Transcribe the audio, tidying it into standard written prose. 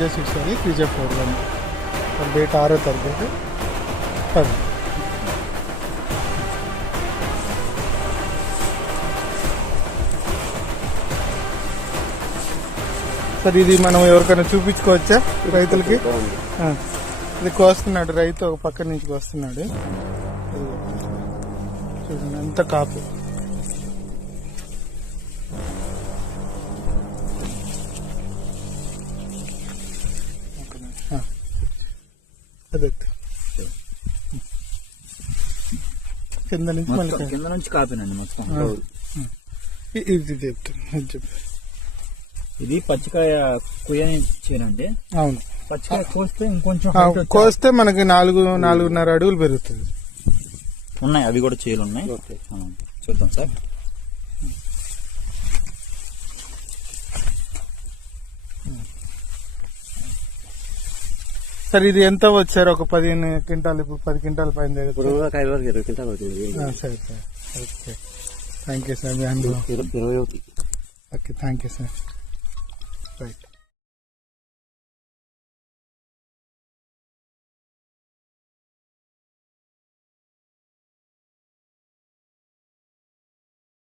KJ6 అది KJ4 అని date 6వ తరగతి 10. సార్ ఇది మనం ఎవరికైనా చూపించుకోవచ్చా రైతులకి? ఇది కోస్తున్నాడు రైతు, ఒక పక్క నుంచి కోస్తున్నాడు. చూడండి ఎంత కాపు. అదే కింద నుంచి కాపేనండి మొత్తం. ఇది చెప్తాను చెప్పి. ఇది పచ్చికాయ కుయ్యనిచ్చేనండి. అవును, పచ్చికాయ కోస్తే ఇంకొంచెం కోస్తే మనకి 4.5 అడుగులు పెరుగుతుంది. ఉన్నాయి, అవి కూడా చేలు ఉన్నాయి. చూద్దాం సార్. సార్ ఇది ఎంత వచ్చారు? ఒక 15 క్వింటాలు, ఇప్పుడు 10 క్వింటాల పైన సరే sir. Okay, thank you sir. మీ అనుభవం. Okay, thank you sir. Right.